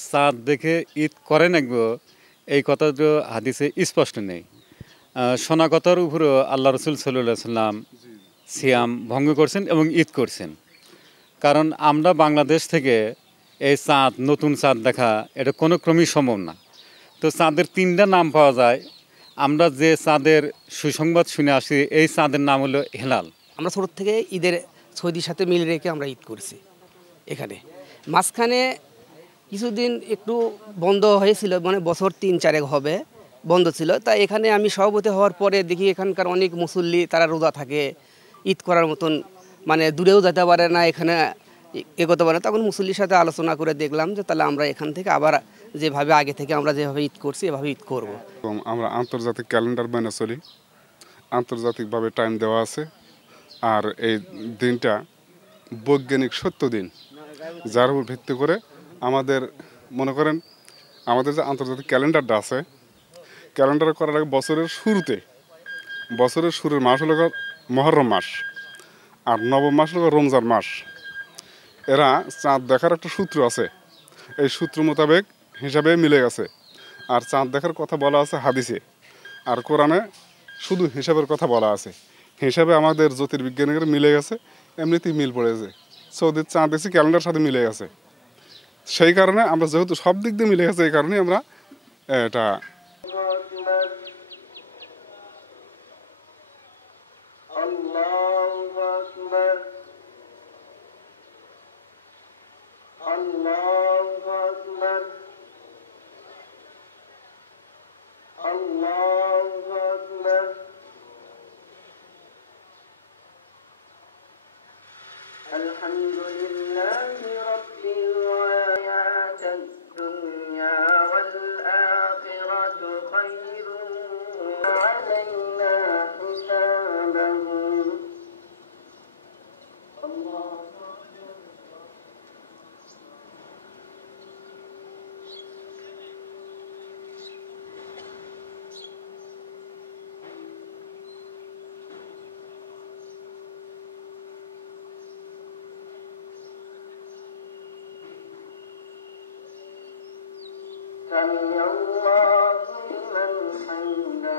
চাঁদ দেখে ঈদ করে নাকবো এই কথাটা হাদিসে স্পষ্ট নেই। শোনা কথার উপরেও আল্লাহ রসুল সাল্লাল্লাহু আলাইহি সাল্লাম সিয়াম ভঙ্গ করছেন এবং ঈদ করছেন। কারণ আমরা বাংলাদেশ থেকে এই চাঁদ নতুন চাঁদ দেখা এটা কোনো ক্রমেই সম্ভব না। তো চাঁদের ৩টা নাম পাওয়া যায়। আমরা যে চাঁদের সুসংবাদ শুনে আসি এই চাঁদের নাম হলো হেলাল। আমরা ছোট থেকে ঈদের সৌদির সাথে মিল রেখে আমরা ঈদ করছি এখানে। মাঝখানে কিছুদিন একটু বন্ধ হয়েছিল, মানে বছর ৩-৪ হবে বন্ধ ছিল। তাই এখানে আমি সভাপতি হওয়ার পরে দেখি এখানকার অনেক মুসল্লি তারা রোজা থাকে, ঈদ করার মতন মানে দূরেও যেতে পারে না, এখানে এগোতে পারে না। তখন মুসল্লির সাথে আলোচনা করে দেখলাম যে তাহলে আমরা এখান থেকে আবার যেভাবে আগে থেকে আমরা যেভাবে ঈদ করছি এভাবে ঈদ করব। আমরা আন্তর্জাতিক ক্যালেন্ডার মেনে চলি, আন্তর্জাতিকভাবে টাইম দেওয়া আছে। আর এই দিনটা বৈজ্ঞানিক সত্য দিন, যার উপর ভিত্তি করে আমাদের মনে করেন আমাদের যে আন্তর্জাতিক ক্যালেন্ডারটা আছে, ক্যালেন্ডার করার আগে বছরের শুরুর মাস হলো মহরম মাস, আর নবম মাস হলো রমজান মাস। এরা চাঁদ দেখার একটা সূত্র আছে, এই সূত্র মোতাবেক হিসাবে মিলে গেছে। আর চাঁদ দেখার কথা বলা আছে হাদিসে, আর কোরআনে শুধু হিসাবের কথা বলা আছে। হিসাবে আমাদের জ্যোতির্বিজ্ঞানীরা মিলে গেছে, এমনিতেই মিল পড়েছে। সৌদির চাঁদ দেখছি ক্যালেন্ডার সাথে মিলে গেছে। সেই কারণে আমরা যেহেতু সব দিক দিয়ে মিলে গেছে, এই কারণেই আমরা এটা الحمد لله رب العالمين. الدنيا والآخرة خير علينا حسابهم. سمع الله لمن حمده.